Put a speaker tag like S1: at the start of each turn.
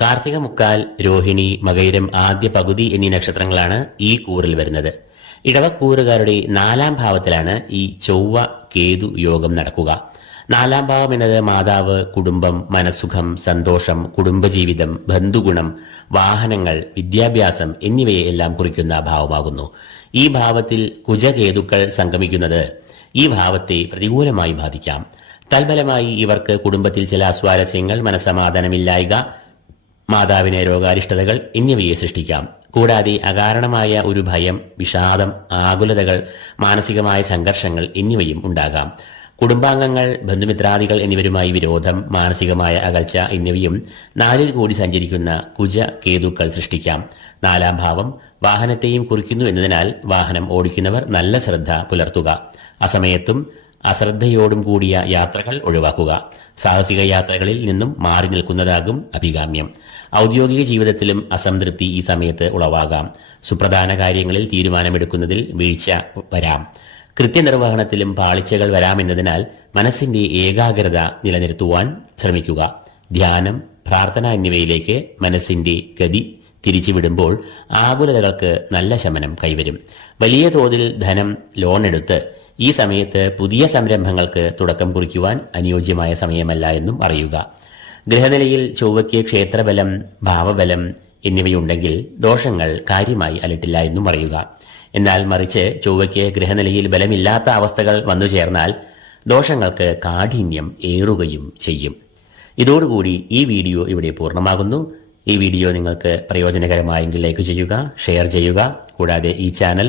S1: കാർത്തിക മുക്കാൽ രോഹിണി മകയിരം ആദ്യ പകുതി എന്നീ നക്ഷത്രങ്ങളാണ് ഈ കൂറിൽ വരുന്നത്. ഇടവക്കൂറുകാരുടെ നാലാം ഭാവത്തിലാണ് ഈ ചൊവ്വ കേതു യോഗം നടക്കുക. നാലാം ഭാവം എന്നത് മാതാവ് കുടുംബം മനസുഖം സന്തോഷം കുടുംബജീവിതം ബന്ധുഗുണം വാഹനങ്ങൾ വിദ്യാഭ്യാസം എന്നിവയെ എല്ലാം കുറിക്കുന്ന ഭാവമാകുന്നു. ഈ ഭാവത്തിൽ കുജകേതുക്കൾ സംഗമിക്കുന്നത് ഈ ഭാവത്തെ പ്രതികൂലമായി ബാധിക്കാം. തൽഫലമായി ഇവർക്ക് കുടുംബത്തിൽ ചില അസ്വാരസ്യങ്ങൾ മനസമാധാനമില്ലായ്ക മാതാവിനെ രോഗാരിഷ്ടതകൾ എന്നിവയെ സൃഷ്ടിക്കാം. കൂടാതെ അകാരണമായ ഒരു ഭയം വിഷാദം ആകുലതകൾ മാനസികമായ സംഘർഷങ്ങൾ എന്നിവയും ഉണ്ടാകാം. കുടുംബാംഗങ്ങൾ ബന്ധുമിത്രാദികൾ എന്നിവരുമായി വിരോധം മാനസികമായ അകൽച്ച എന്നിവയും നാലിൽ കൂടി സഞ്ചരിക്കുന്ന കുജ കേതുക്കൾ സൃഷ്ടിക്കാം. നാലാം ഭാവം വാഹനത്തെയും കുറിക്കുന്നു എന്നതിനാൽ വാഹനം ഓടിക്കുന്നവർ നല്ല ശ്രദ്ധ പുലർത്തുക. അസമയത്തും അശ്രദ്ധയോടും കൂടിയ യാത്രകൾ ഒഴിവാക്കുക. സാഹസിക യാത്രകളിൽ നിന്നും മാറി നിൽക്കുന്നതാകും അഭികാമ്യം. ഔദ്യോഗിക ജീവിതത്തിലും അസംതൃപ്തി ഈ സമയത്ത് ഉളവാകാം. സുപ്രധാന കാര്യങ്ങളിൽ തീരുമാനമെടുക്കുന്നതിൽ വീഴ്ച വരാം. കൃത്യനിർവഹണത്തിലും പാളിച്ചകൾ വരാമെന്നതിനാൽ മനസ്സിന്റെ ഏകാഗ്രത നിലനിർത്തുവാൻ ശ്രമിക്കുക. ധ്യാനം പ്രാർത്ഥന എന്നിവയിലേക്ക് മനസ്സിന്റെ ഗതി തിരിച്ചുവിടുമ്പോൾ ആകുലതകൾക്ക് നല്ല ശമനം കൈവരും. വലിയ തോതിൽ ധനം ലോൺ എടുത്ത് ഈ സമയത്ത് പുതിയ സംരംഭങ്ങൾക്ക് തുടക്കം കുറിക്കുവാൻ അനുയോജ്യമായ സമയമല്ല എന്നും അറിയുക. ഗ്രഹനിലയിൽ ചൊവ്വയ്ക്ക് ക്ഷേത്രബലം ഭാവബലം എന്നിവയുണ്ടെങ്കിൽ ദോഷങ്ങൾ കാര്യമായി അലട്ടില്ല എന്നും അറിയുക. എന്നാൽ മറിച്ച് ചൊവ്വയ്ക്ക് ഗ്രഹനിലയിൽ ബലമില്ലാത്ത അവസ്ഥകൾ വന്നു ചേർന്നാൽ ദോഷങ്ങൾക്ക് കാഠിന്യം ഏറുകയും ചെയ്യും. ഇതോടുകൂടി ഈ വീഡിയോ ഇവിടെ പൂർണമാകുന്നു. ഈ വീഡിയോ നിങ്ങൾക്ക് പ്രയോജനകരമായെങ്കിൽ ലൈക്ക് ചെയ്യുക ഷെയർ ചെയ്യുക. കൂടാതെ ഈ ചാനൽ